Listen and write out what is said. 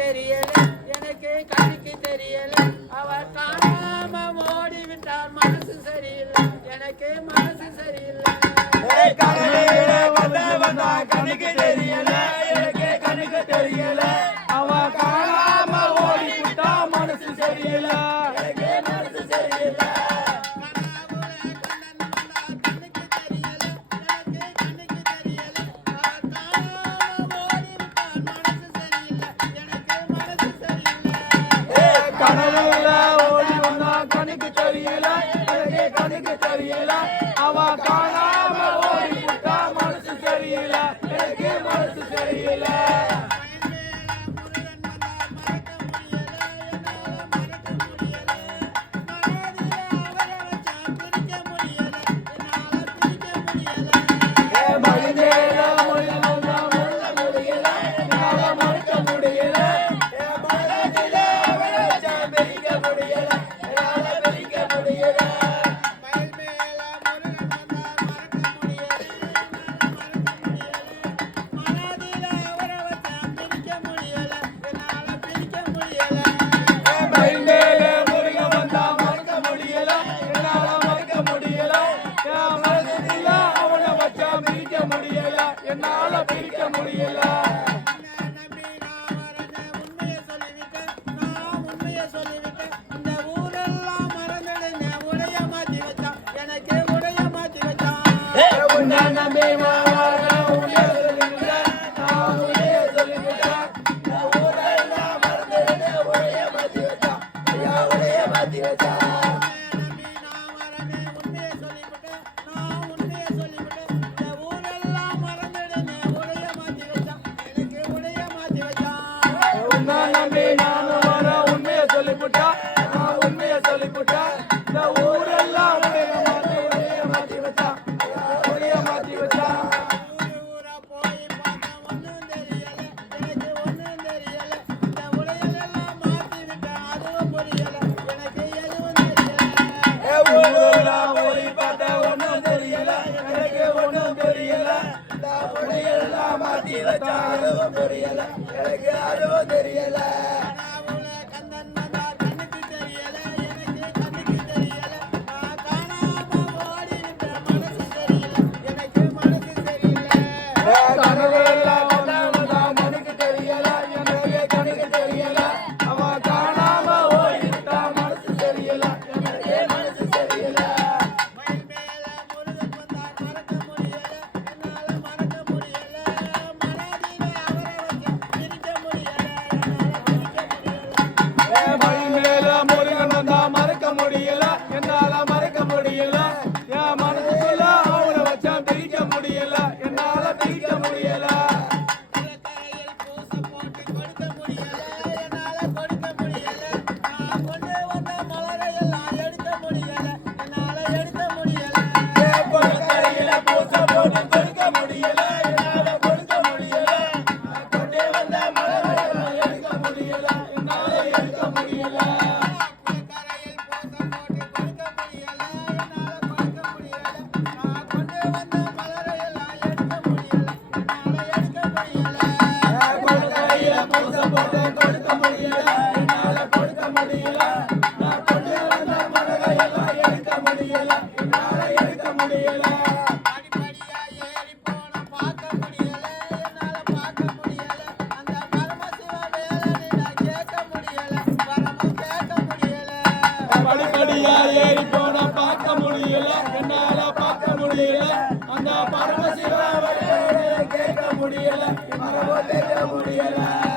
தெரியல எனக்கு கண்ணுக்கு தெரியல அவ காணாம ஓடிவிட்டார் மனசு சரியில்லை எனக்கு மனசு சரியில்லை கண்ணுக்கு தெரியல எனக்கு கண்ணுக்கு தெரியல அவ காணாம ஓடிவிட்டா மனசு சரியில்லை எனக்கு மனசு சரியில்லை கனவுல ஓடி வந்தா கண்ணுக்கு தெரியல எனக்கு கண்ணுக்கு தெரியல அவ காணாம ஓடி விட்டா மனசு சரியில்ல எனக்கு மனசு சரியில்ல என்னால பிரிக்க முடியல நம்பி நானும் வர உண்மையை சொல்லிவிட்டா நான் உண்மையை சொல்லிவிட்டா இந்த ஊரெல்லாம் மாத்தி வச்சா மாத்தி வச்சா ஊரெல்லாம் போய் பார்த்தா ஒன்னும் தெரியல எனக்கு ஒன்னும் தெரியல இந்த உடையெல்லாம் மாத்தி வச்சா அதுவும் தெரியல எனக்கு அதுவும் தெரியல மறக்க முடியல என்னால மறக்க முடியல என் மனசுக்குள்ள அவனை வச்சா பிரிக்க முடியல என்னால பிரிக்க முடியல படிப்படியா ஏறி போன பார்க்க முடியல என்னால பார்க்க முடியல அந்த பரமசிவ கேட்க முடியல கேட்க முடியல